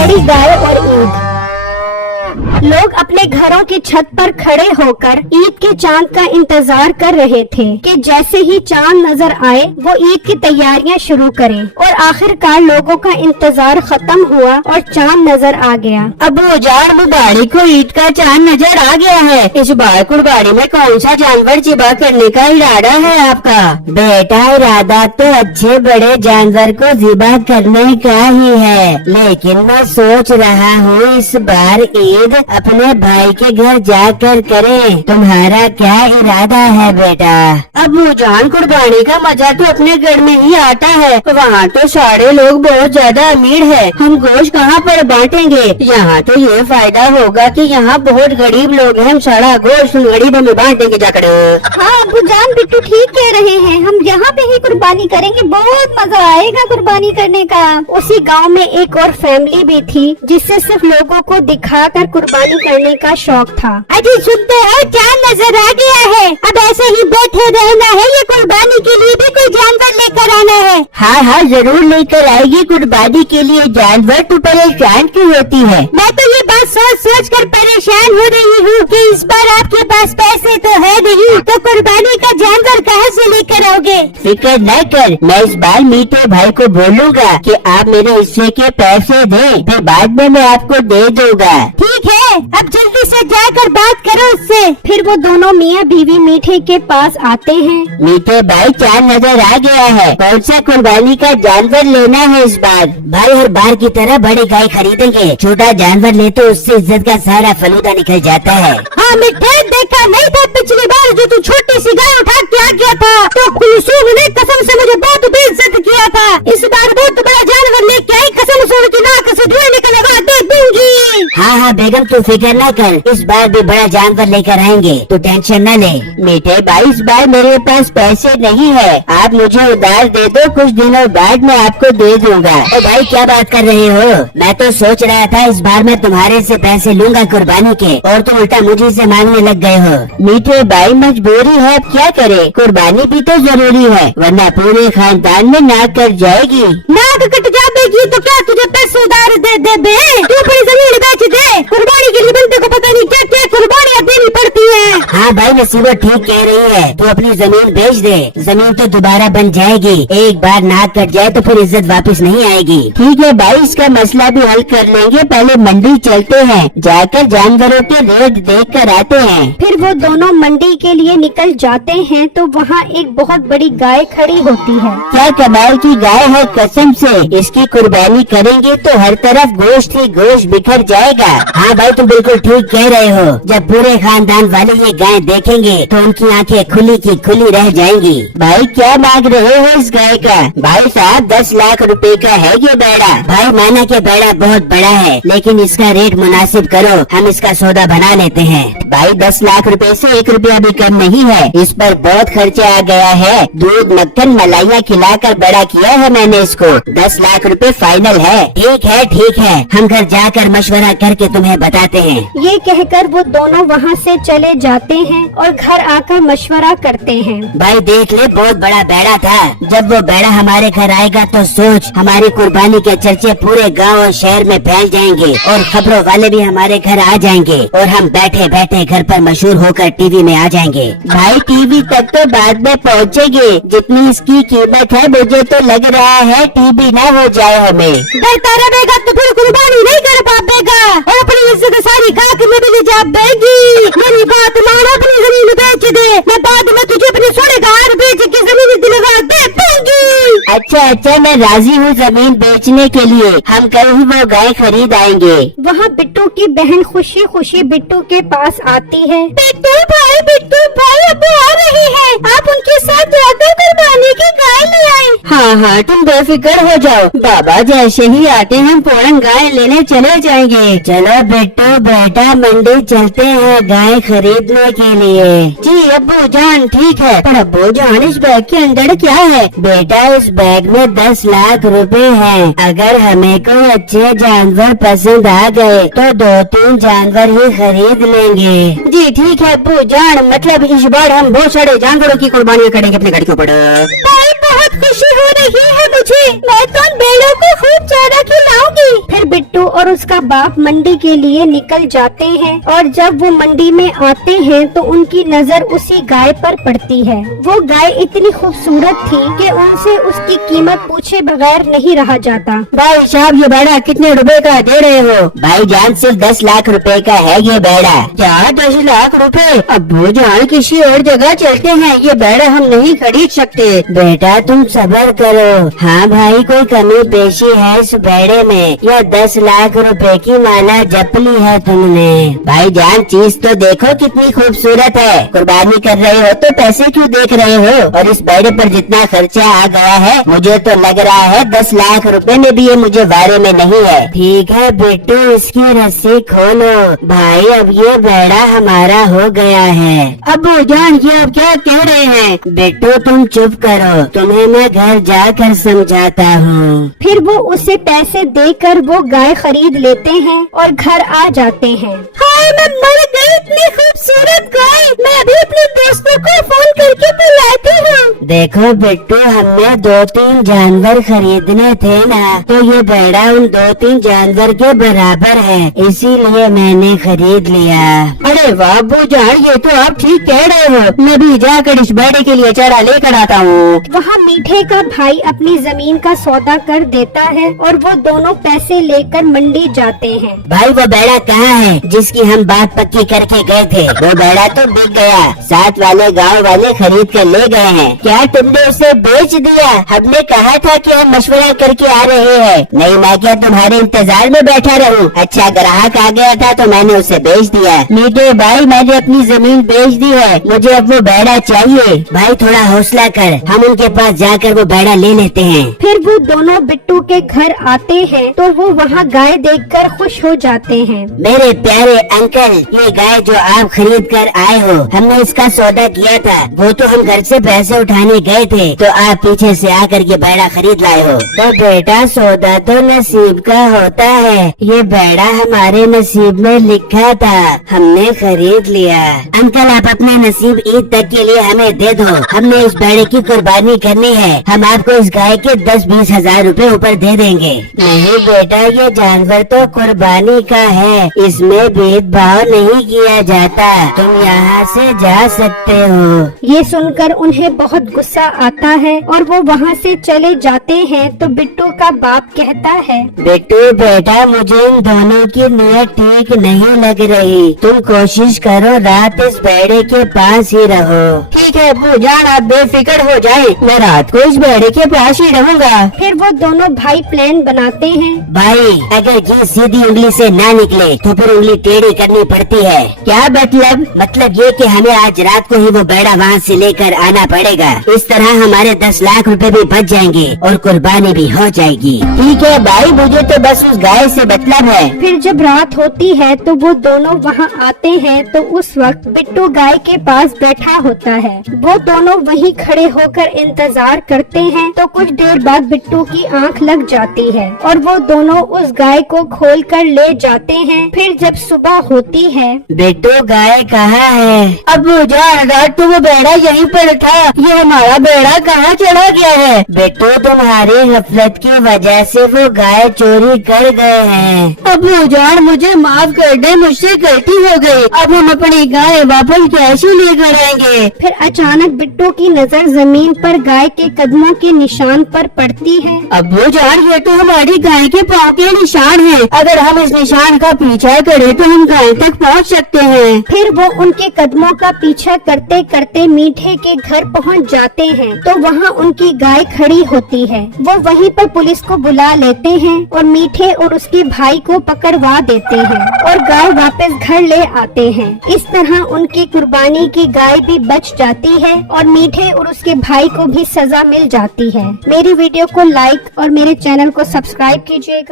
बड़ी गाय और ईद। लोग अपने घरों की छत पर खड़े होकर ईद के चांद का इंतजार कर रहे थे कि जैसे ही चांद नजर आए वो ईद की तैयारियां शुरू करें, और आखिरकार लोगों का इंतजार खत्म हुआ और चांद नजर आ गया। अबू जान, मुबारक को ईद का चांद नजर आ गया है। इस बार कुर्बानी में कौन सा जानवर ज़िबा करने का इरादा है आपका? बेटा, इरादा तो अच्छे बड़े जानवर को ज़िबा करने का ही है, लेकिन मैं सोच रहा हूँ इस बार ईद अपने भाई के घर जाकर करें। तुम्हारा क्या इरादा है बेटा? अबू जान, कुर्बानी का मजा तो अपने घर में ही आता है। वहाँ तो सारे लोग बहुत ज्यादा अमीर है, हम गोश्त कहाँ पर बांटेंगे? यहाँ तो ये फायदा होगा कि यहाँ बहुत गरीब लोग हैं, हम सारा गोश्त गरीबों में बांटेंगे जाकर। हाँ अब्बू जान, बिट्टू ठीक कह रहे हैं, हम यहाँ पे ही कुर्बानी करेंगे, बहुत मजा आएगा कुर्बानी करने का। उसी गांव में एक और फैमिली भी थी जिससे सिर्फ लोगों को दिखाकर कुर्बानी करने का शौक था। अजी सुनते हो, चांद नजर आ गया है। अब ऐसे ही बैठे रहना है, ये कुर्बानी के लिए भी कोई जानवर लेकर आना है। हाँ हाँ, जरूर लेकर आएगी कुर्बानी के लिए जानवर। तो परेशान क्यों होती है? मैं तो ये बात सोच सोच कर परेशान हो रही हूँ कि इस बार आपके पास पैसे तो है नहीं, तो कुर्बानी का जानवर कहाँ से लेकर आओगे? फिक्र न कर, मैं इस बार मीठे भाई को बोलूँगा कि आप मेरे हिस्से के पैसे दें, फिर बाद में मैं आपको दे दूँगा। ठीक है, अब जल्दी से जाकर बात करो उससे। फिर वो दोनों मियाँ बीवी मीठे के पास आते हैं। मीठे भाई, चांद नजर आ गया है, कौन सा कुर्बानी का जानवर लेना है इस बार? भाई, हर बार की तरह बड़ी गाय खरीदेंगे, छोटा जानवर ले तो उससे इज्जत का सारा फलूदा निकल जाता है। हाँ मिठे, देखा नहीं था पिछली बार जो तू छोटी सी गाय उठा के आ गया था, तो कुलसूम ने कसम से मुझे बहुत बेइज्जत किया था। इस बार बहुत बड़ा जानवर लेके आई, कसम से उनकी नाक से धुएं निकलेगा, दे दूंगी। हाँ हाँ बेगम, तू फिक्र न कर, इस बार भी बड़ा जानवर लेकर आएंगे, तू टेंशन न ले। मीठे भाई, इस बार मेरे पास पैसे नहीं है, आप मुझे उधार दे दो, कुछ दिनों बाद मैं आपको दे दूंगा। ओ भाई, क्या बात कर रहे हो? मैं तो सोच रहा था इस बार मैं तुम्हारे से पैसे लूंगा कुर्बानी के, और तुम उल्टा मुझे से मांगने लग गए हो। मीठे भाई, मजबूरी है, अब क्या करे, कुर्बानी भी तो जरूरी है, वरना पूरे खानदान में नाक कट जाएगी। नाक कट जाएगी तो क्या तुझे पैसे उधार दे दे बे? तू अपनी जमीन बेच दे, कुर्बानी के लिए बंदे को पता नहीं क्या क्या कुर्बानियाँ देनी पड़ती है। हाँ भाई, नसीबत ठीक कह रही है, तू अपनी जमीन बेच दे, जमीन तो दोबारा बन जाएगी, एक बार नाक कट जाए तो फिर इज्जत वापस नहीं आएगी। ठीक है भाई, इसका मसला भी हल कर लेंगे, पहले मंडी चलते हैं, जाकर जानवरों के रेट देख कर आते हैं। फिर वो दोनों मंडी के लिए निकल जाते हैं तो वहाँ एक बहुत बड़ी गाय खड़ी होती है। क्या कमाल की गाय है, कसम से इसकी कुर्बानी करेंगे तो हर तरफ गोश्त ही गोश्त बिखर जाएगा। हाँ भाई, तुम बिल्कुल ठीक कह रहे हो, जब पूरे खानदान वाले ये गाय देखेंगे तो उनकी आंखें खुली की खुली रह जाएंगी। भाई, क्या मांग रहे हो इस गाय का? भाई साहब, 10 लाख रुपए का है ये बेड़ा। भाई, माना कि बेड़ा बहुत बड़ा है, लेकिन इसका रेट मुनासिब करो, हम इसका सौदा बना लेते हैं। भाई, 10 लाख रुपए से 1 रुपया भी कम नहीं है, इस पर बहुत खर्चा आ गया है, दूध मक्खन मलाइयाँ खिलाकर बड़ा किया है मैंने इसको। 10 लाख रुपए फाइनल है। ठीक है, हम घर जाकर मशवरा करके तुम्हें बताते हैं। ये कहकर वो दोनों वहाँ से चले जाते हैं और घर आकर मशवरा करते हैं। भाई देख ले, बहुत बड़ा बेड़ा था, जब वो बेड़ा हमारे घर आएगा तो सोच, हमारी कुर्बानी के चर्चे पूरे गांव और शहर में फैल जाएंगे, और खबरों वाले भी हमारे घर आ जाएंगे, और हम बैठे बैठे घर पर मशहूर होकर टीवी में आ जाएंगे। भाई, टीवी तक तो बाद में पहुँचेंगे, जितनी इसकी कीमत है मुझे तो लग रहा है टीवी न हो जाए हमें। डरता रहेगा तो फिर कुर्बानी नहीं कर पाएगा, और अपनी इज्जत सारी खाक में भी जा बेगी। मेरी बात मान, अपनी जमीन बेच दे, मैं बाद में तुझे अपने सोने का हार बेच के जमीन दिलवा दे दूंगी। अच्छा, मैं राजी हूँ जमीन बेचने के लिए, हम कल ही वो गाय खरीद आएंगे। वहाँ बिट्टू की बहन खुशी खुशी बिट्टू के पास आती है। बिट्टू भाई, अब आ रही है, आप उनके साथ जाकर कुर्बानी की गाय ले आए। हाँ, तुम बेफिक्र हो जाओ, बाबा जैसे ही आते हम फौरन गाय लेने चले जाएंगे। चलो बिट्टू बेटा, मंडी चलते हैं गाय खरीदने के लिए। जी अब्बू जान, ठीक है, पर अब्बू जान, इस बैग के अंदर क्या है? बेटा, इस बैग में 10 लाख रुपए हैं, अगर हमें कोई अच्छे जानवर पसंद आ गए तो 2-3 जानवर ही खरीद लेंगे। जी ठीक है अब्बू जान, मतलब इस बार हम बहुत सारे जानवरों की कुर्बानियाँ करेंगे अपने घर के ऊपर। बहुत खुशी हो रही है मुझे, मैं तो बेड़ों को खूब चारा खिलाऊंगी। फिर बिट्टू और और उसका बाप मंडी के लिए निकल जाते हैं और जब वो मंडी में आते हैं तो उनकी नजर उसी गाय पर पड़ती है। वो गाय इतनी खूबसूरत थी कि उनसे उसकी कीमत पूछे बगैर नहीं रहा जाता। भाई साहब ये बेड़ा कितने रुपए का दे रहे हो? भाई जान सिर्फ 10 लाख रुपए का है ये बेड़ा। क्या 10 लाख रुपए? अब्बू जान किसी और जगह चलते हैं, ये बेड़ा हम नहीं खरीद सकते। बेटा तुम सब्र करो। हाँ भाई कोई कमी पेशी है इस बेड़े में या 10 लाख रुपए की माला जप ली है तुमने? भाई जान चीज तो देखो कितनी खूबसूरत है। कुर्बानी कर रहे हो तो पैसे क्यों देख रहे हो? और इस बेड़े पर जितना खर्चा आ गया है मुझे तो लग रहा है 10 लाख रुपए में भी ये मुझे बारे में नहीं है। ठीक है बेटू इसकी रस्सी खोलो। भाई अब ये बेड़ा हमारा हो गया है। अब्बू जान ये अब क्या कह रहे हैं? बेटू तुम चुप करो, तुम्हें मैं घर जाकर समझाता हूँ। फिर वो उसे पैसे देकर वो गाय खरीद लेते हैं और घर आ जाते हैं। हाय मैं मर गई, इतनी खूबसूरत गाय। मैं अभी अपने दोस्तों को फोन करके बुलाती हूँ। देखो बेटू हमने 2-3 जानवर खरीदने थे ना, तो ये बेड़ा उन 2-3 जानवर के बराबर है, इसीलिए मैंने खरीद लिया। अरे वाह अब्बू जान ये तो आप ठीक कह रहे हो। मैं भी जाकर इस बेड़े के लिए चारा लेकर आता हूँ। वहाँ मीठे का भाई अपनी जमीन का सौदा कर देता है और वो दोनों पैसे लेकर मंडी जाते हैं। भाई वो बेड़ा कहाँ है जिसकी हम बात पक्की करके गए थे? वो बेड़ा तो बिक गया, साथ वाले गाँव वाले खरीद कर ले गए हैं। क्या तुमने उसे बेच दिया? हमने कहा था कि हम मशवरा करके आ रहे हैं। नहीं मैं क्या तुम्हारे इंतजार में बैठा रहूं? अच्छा ग्राहक आ गया था तो मैंने उसे बेच दिया। मीठे भाई मैंने अपनी जमीन बेच दी है, मुझे अब वो बेड़ा चाहिए। भाई थोड़ा हौसला कर, हम उनके पास जाकर वो बेड़ा ले लेते हैं। फिर वो दोनों बिट्टू के घर आते हैं तो वो वहाँ गाय देखकर खुश हो जाते हैं। मेरे प्यारे अंकल ये गाय जो आप खरीद कर आए हो, हमने इसका सौदा किया था। वो तो हम घर से पैसे उठाने गए थे तो आप पीछे से आकर के बेड़ा खरीद लाए हो। तो बेटा सौदा तो नसीब का होता है, ये बेड़ा हमारे नसीब में लिखा था, हमने खरीद लिया। अंकल आप अपना नसीब ईद तक के लिए हमें दे दो, हमने इस बेड़े की कुर्बानी करनी है। हम आपको इस गाय के 10-20 हजार रूपए ऊपर दे देंगे। नहीं बेटा ये जानवर तो कुर्बानी का है, इसमें भेदभाव नहीं किया जाता, तुम यहाँ से जा सकते हो। ये सुनकर उन्हें बहुत गुस्सा आता है और वो वहाँ से चले जाते हैं तो बिट्टू का बाप कहता है, बिट्टू बेटा मुझे इन दोनों की नीयत ठीक नहीं लग रही, तुम कोशिश करो रात इस बेड़े के पास ही रहो। ठीक है अब्बू जान आप बेफिक्र हो जाए, मैं रात को इस बेड़े के पास ही रहूँगा। फिर वो दोनों भाई प्लान बनाते हैं। भाई अगर ये सीधी उंगली से ना निकले तो फिर उंगली टेढ़ी करनी पड़ती है। क्या मतलब ये कि हमें आज रात को ही वो बेड़ा वहाँ से लेकर आना पड़ेगा। इस तरह हमारे 10 लाख रुपए भी बच जाएंगे और कुर्बानी भी हो जाएगी। ठीक है भाई मुझे तो बस उस गाय से मतलब है। फिर जब रात होती है तो वो दोनों वहाँ आते हैं तो उस वक्त बिट्टू गाय के पास बैठा होता है। वो दोनों वहीं खड़े होकर इंतजार करते हैं तो कुछ देर बाद बिट्टू की आंख लग जाती है और वो दोनों उस गाय को खोल कर ले जाते हैं। फिर जब सुबह होती है, बिट्टू गाय कहाँ है? अब्बू जान रात को वो बेड़ा यहीं पर था, ये हमारा बेड़ा कहाँ चला गया है? बिट्टू तुम्हारी गफलत की वजह से वो गाय चोरी कर गए हैं। अब्बू जान मुझे माफ कर दे, मुझसे गलती हो गई, अब हम अपनी गाय वापस कैसे लेकर आएंगे? फिर अचानक बिट्टू की नजर जमीन पर गाय के कदमों के निशान पर पड़ती है। अब्बू जान ये तो हमारी गाय के पाँव के निशान है, अगर हम इस निशान का पीछा करें तो हम गाय तक पहुंच सकते हैं। फिर वो उनके कदमों का पीछा करते करते मीठे के घर पहुंच जाते हैं तो वहाँ उनकी गाय खड़ी होती है। वो वहीं पर पुलिस को बुला लेते हैं और मीठे और उसके भाई को पकड़वा देते हैं और गाय वापस घर ले आते हैं। इस तरह उनकी कुर्बानी की गाय भी बच जाती है और मीठे और उसके भाई को भी सजा मिल जाती है। मेरी वीडियो को लाइक और मेरे चैनल को सब्सक्राइब कीजिएगा।